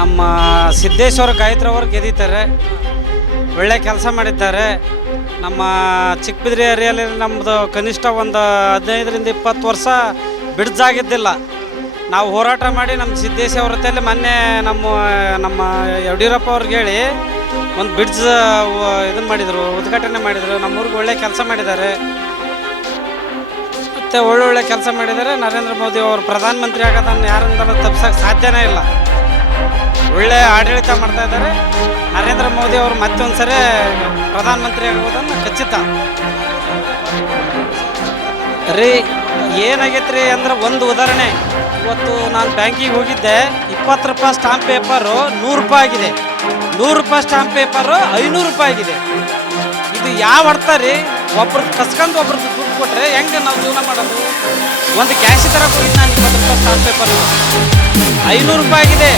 ನಮ್ಮ ಸಿದ್ದೇಶ್ವರ ಗಾಯತ್ರಿ ಅವರು ಗೆದ್ದಿದ್ದಾರೆ ಒಳ್ಳೆ ಕೆಲಸ ಮಾಡಿದ್ದಾರೆ. ನಮ್ಮ ಚಿಕ್ಕಬಿದ್ರಿ ಏರಿಯಲ್ಲಿ ನಮ್ಮದು ಕನಿಷ್ಠ ಒಂದು ಹದಿನೈದರಿಂದ ಇಪ್ಪತ್ತು ವರ್ಷ ಬಿಡ್ಜ್ ಆಗಿದ್ದಿಲ್ಲ ನಾವು ಹೋರಾಟ ಮಾಡಿ ನಮ್ಮ ಸಿದ್ದೇಶ್ ಅವ್ರ ಮೊನ್ನೆ ನಮ್ಮ ನಮ್ಮ ಯಡಿಯೂರಪ್ಪ ಅವ್ರಿಗೆ ಹೇಳಿ ಒಂದು ಬಿಡ್ಜ್, ಇದನ್ನು ಮಾಡಿದರು, ಉದ್ಘಾಟನೆ ಮಾಡಿದರು. ನಮ್ಮೂರಿಗೆ ಒಳ್ಳೆ ಕೆಲಸ ಮಾಡಿದ್ದಾರೆ. ಮತ್ತು ಒಳ್ಳೊಳ್ಳೆ ಕೆಲಸ ಮಾಡಿದರೆ ನರೇಂದ್ರ ಮೋದಿ ಅವರು ಪ್ರಧಾನಮಂತ್ರಿ ಆಗೋದನ್ನು ಯಾರಿಂದಲೂ ತಪ್ಪಿಸೋಕೆ ಸಾಧ್ಯನೇ ಇಲ್ಲ. ಒಳ್ಳೆ ಆಡಳಿತ ಮಾಡ್ತಾ ಇದ್ದಾರೆ. ನರೇಂದ್ರ ಮೋದಿ ಅವರು ಮತ್ತೊಂದು ಸರಿ ಪ್ರಧಾನಮಂತ್ರಿ ಆಗುವುದನ್ನು ಖಚಿತ. ರೀ ಏನಾಗೈತೆ ರೀ ಅಂದ್ರೆ ಒಂದು ಉದಾಹರಣೆ. ಇವತ್ತು ನಾನು ಬ್ಯಾಂಕಿಗೆ ಹೋಗಿದ್ದೆ. ಇಪ್ಪತ್ತು ರೂಪಾಯಿ ಸ್ಟಾಂಪ್ ಪೇಪರು ನೂರು ರೂಪಾಯಿ ಆಗಿದೆ. ನೂರು ರೂಪಾಯಿ ಸ್ಟಾಂಪ್ ಪೇಪರು ಐನೂರು ರೂಪಾಯಿ ಆಗಿದೆ. ಇದು ಯಾವ ಅರ್ಥ ರೀ? ಒಬ್ರದ್ದು ಕಸ್ಕೊಂಡು ಒಬ್ರದ್ದು ದುಡ್ಡು ಕೊಟ್ಟರೆ ಹೆಂಗೆ ನಾವು ಜೀವನ ಮಾಡೋದು? ಒಂದು ಕ್ಯಾಶ್ ಥರ ಕೊಡಿ, ನಾನು ಇಪ್ಪತ್ತು ರೂಪಾಯಿ ಸ್ಟಾರ್ಟ್ ಪೇಪರ್ ಐನೂರು ರೂಪಾಯಿ ಆಗಿದೆ.